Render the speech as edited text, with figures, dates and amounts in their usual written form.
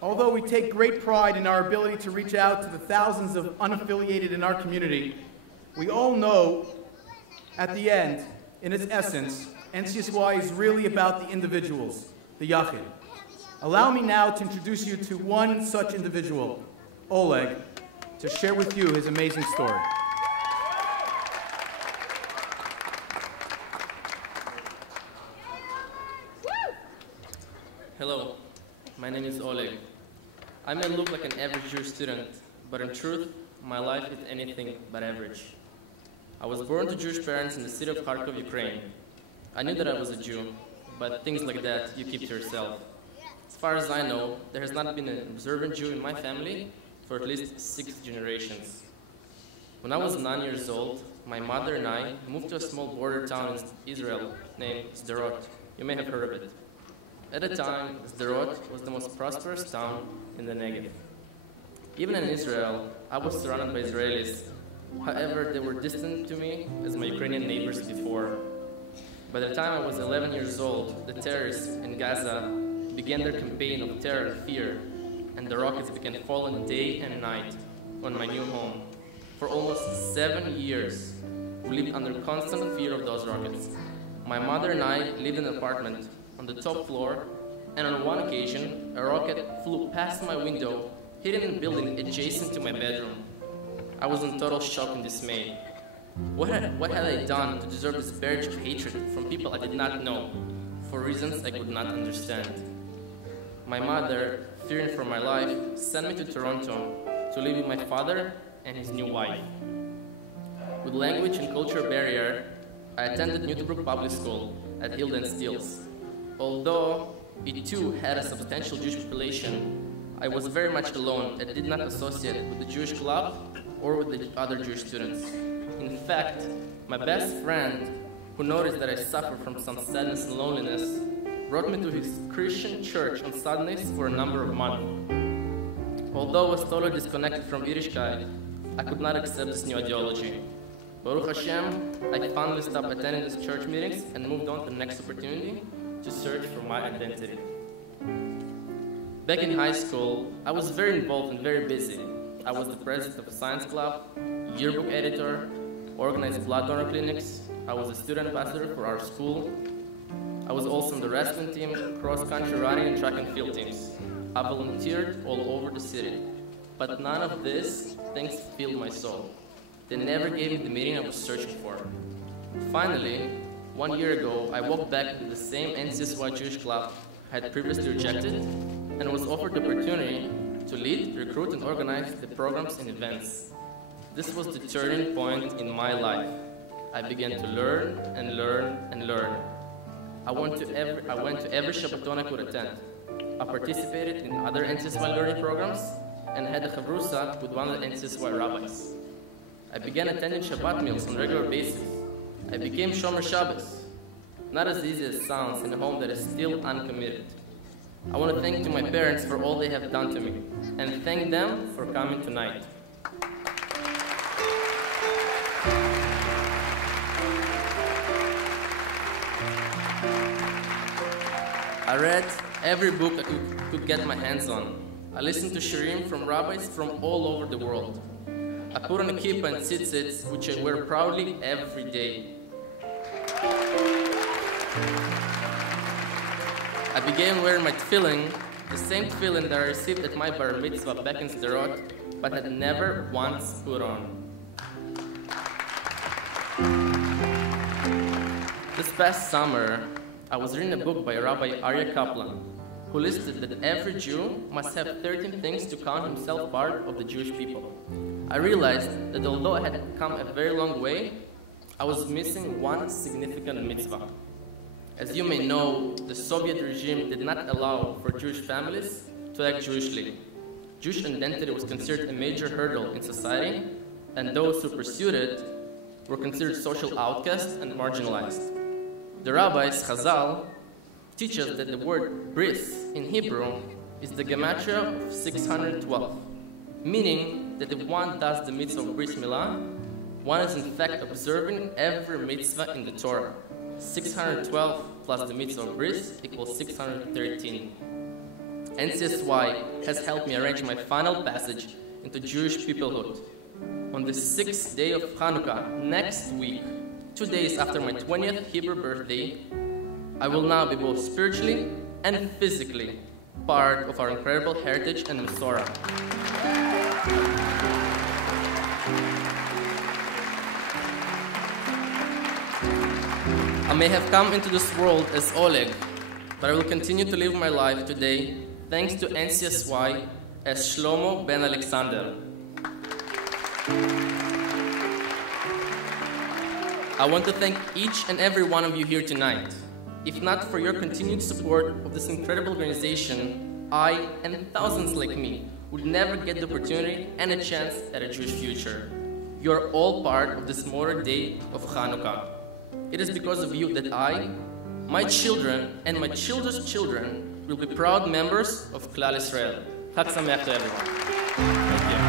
Although we take great pride in our ability to reach out to the thousands of unaffiliated in our community, we all know at the end, in its essence, NCSY is really about the individuals, the Yachid. Allow me now to introduce you to one such individual, Oleg, to share with you his amazing story. Hello, my name is Oleg. I may look like an average Jewish student, but in truth, my life is anything but average. I was born to Jewish parents in the city of Kharkov, Ukraine. I knew that I was a Jew, but things like that you keep to yourself. As far as I know, there has not been an observant Jew in my family for at least 6 generations. When I was 9 years old, my mother and I moved to a small border town in Israel named Sderot. You may have heard of it. At the time, Sderot was the most prosperous town in the Negev. Even in Israel, I was surrounded by Israelis. However, they were distant to me as my Ukrainian neighbors before. By the time I was 11 years old, the terrorists in Gaza began their campaign of terror and fear, and the rockets began falling day and night on my new home. For almost 7 years, we lived under constant fear of those rockets. My mother and I lived in an apartment on the top floor, and on one occasion, a rocket flew past my window, hitting a building adjacent to my bedroom. I was in total shock and dismay. What had I done to deserve this barrage of hatred from people I did not know, for reasons I could not understand? My mother, fearing for my life, sent me to Toronto to live with my father and his new wife. With language and culture barrier, I attended Newtonbrook Public School at Hilden Steels. Although it too had a substantial Jewish population, I was very much alone and did not associate with the Jewish club or with the other Jewish students. In fact, my best friend, who noticed that I suffered from some sadness and loneliness, brought me to his Christian church on Sundays for a number of months. Although I was totally disconnected from Yiddishkeit, I could not accept this new ideology. Baruch Hashem, I finally stopped attending these church meetings and moved on to the next opportunity to search for my identity. Back in high school, I was very involved and very busy. I was the president of a science club, yearbook editor, organized blood donor clinics. I was a student ambassador for our school. I was also on the wrestling team, cross-country running and track and field teams. I volunteered all over the city. But none of these things filled my soul. They never gave me the meaning I was searching for. Finally, 1 year ago, I walked back to the same NCSY Jewish club I had previously rejected and was offered the opportunity to lead, recruit, and organize the programs and events. This was the turning point in my life. I began to learn and learn and learn. I went to every Shabbaton I could attend. I participated in other NCSY learning programs and had a chavrusa with one of the NCSY rabbis. I began attending Shabbat meals on a regular basis. I became Shomer Shabbos. Not as easy as it sounds in a home that is still uncommitted. I want to thank to my parents for all they have done to me, and thank them for coming tonight. I read every book I could get my hands on. I listened to shirim from rabbis from all over the world. I put on a kippah and tzitzits, which I wear proudly every day. I began wearing my tefillin, the same tefillin that I received at my bar mitzvah back in Sderot, but had never once put on. This past summer, I was reading a book by Rabbi Aryeh Kaplan, who listed that every Jew must have 13 things to count himself part of the Jewish people. I realized that although I had come a very long way, I was missing one significant mitzvah. As you may know, the Soviet regime did not allow for Jewish families to act Jewishly. Jewish identity was considered a major hurdle in society, and those who pursued it were considered social outcasts and marginalized. The rabbis, Chazal, teach us that the word bris in Hebrew is the gematria of 612, meaning that if one does the mitzvah of bris milah, one is in fact observing every mitzvah in the Torah. 612 plus the mitzvah of bris equals 613. NCSY has helped me arrange my final passage into Jewish peoplehood. On the 6th day of Hanukkah, next week, 2 days after my 20th Hebrew birthday, I will now be both spiritually and physically part of our incredible heritage and Masorah. I may have come into this world as Oleg, but I will continue to live my life today thanks to NCSY as Shlomo ben Alexander. I want to thank each and every one of you here tonight. If not for your continued support of this incredible organization, I and thousands like me would never get the opportunity and a chance at a Jewish future. You're all part of this modern day of Hanukkah. It is because of you that I, my children, and my children's children will be proud members of Klal Israel. Chag Sameach to everyone. Thank you.